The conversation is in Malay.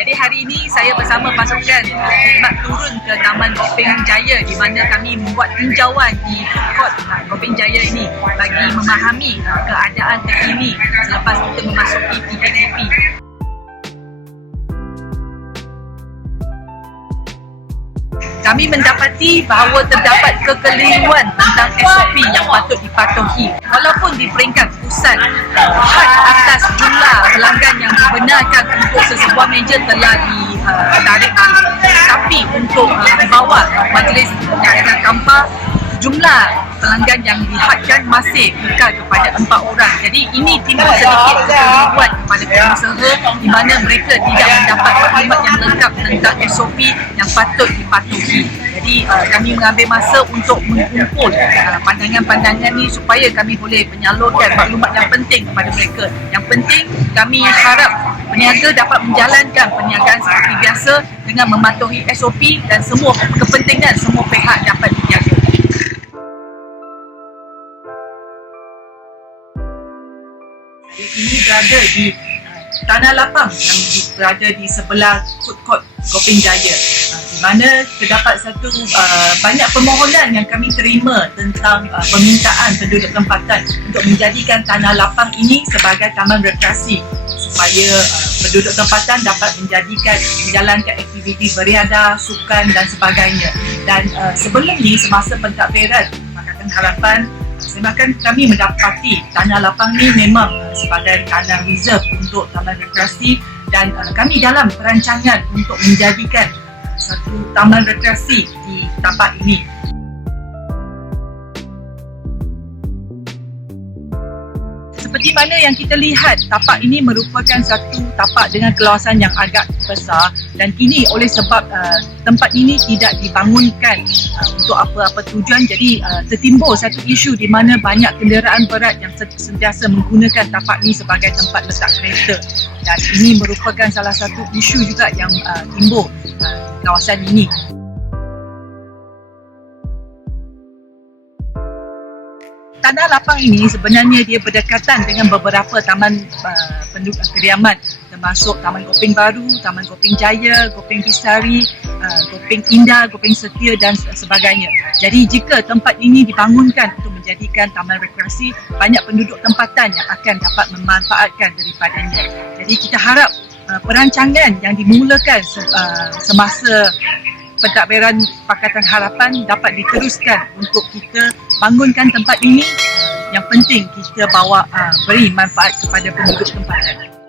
Jadi hari ini saya bersama pasukan khidmat turun ke Taman Gopeng Jaya di mana kami membuat tinjauan di food court uh, Gopeng Jaya ini bagi memahami keadaan terkini selepas kita memasuki PKP. Kami mendapati bahawa terdapat kekeliruan tentang SOP yang patut dipatuhi. Walaupun di peringkat pusat, had atas pelanggan yang dibenarkan untuk sesebuah meja telah ditarik tapi untuk uh, membawa majlis daerah Kampar jumlah pelanggan yang dihadkan masih kekal kepada empat orang. Jadi ini timbul sedikit kekeliruan kepada pengusaha di mana mereka tidak mendapat maklumat yang Jadi uh, kami mengambil masa untuk mengumpul uh, pandangan-pandangan ni supaya kami boleh menyalurkan maklumat yang penting kepada mereka. Yang penting kami harap peniaga dapat menjalankan perniagaan seperti biasa dengan mematuhi SOP dan semua kepentingan semua pihak dapat dijaga. ini berada di uh, tanah lapang yang berada di sebelah food court Gopeng Jaya mana terdapat satu uh, banyak permohonan yang kami terima tentang uh, permintaan penduduk tempatan untuk menjadikan tanah lapang ini sebagai taman rekreasi supaya uh, penduduk tempatan dapat menjadikan menjalankan aktiviti beriadah, sukan dan sebagainya. Dan uh, sebelum ni semasa pentadbiran Pakatan Harapan Sebabkan kami mendapati tanah lapang ni memang sebagai tanah reserve untuk taman rekreasi dan uh, kami dalam perancangan untuk menjadikan satu taman rekreasi di tapak ini. Seperti mana yang kita lihat, tapak ini merupakan satu tapak dengan keluasan yang agak besar dan kini oleh sebab uh, tempat ini tidak dibangunkan uh, untuk apa-apa tujuan jadi uh, tertimbul satu isu di mana banyak kenderaan berat yang sentiasa menggunakan tapak ini sebagai tempat letak kereta dan ini merupakan salah satu isu juga yang uh, timbul uh, kawasan ini. Tanah lapang ini sebenarnya dia berdekatan dengan beberapa taman uh, penduduk kediaman termasuk Taman Gopeng Baru, Taman Gopeng Jaya, Gopeng Bisari, uh, Gopeng Indah, Gopeng Setia dan sebagainya. Jadi jika tempat ini dibangunkan untuk menjadikan taman rekreasi, banyak penduduk tempatan yang akan dapat memanfaatkan daripadanya. Jadi kita harap uh, perancangan yang dimulakan uh, semasa pentadbiran Pakatan Harapan dapat diteruskan untuk kita bangunkan tempat ini yang penting kita bawa uh, beri manfaat kepada penduduk tempatan.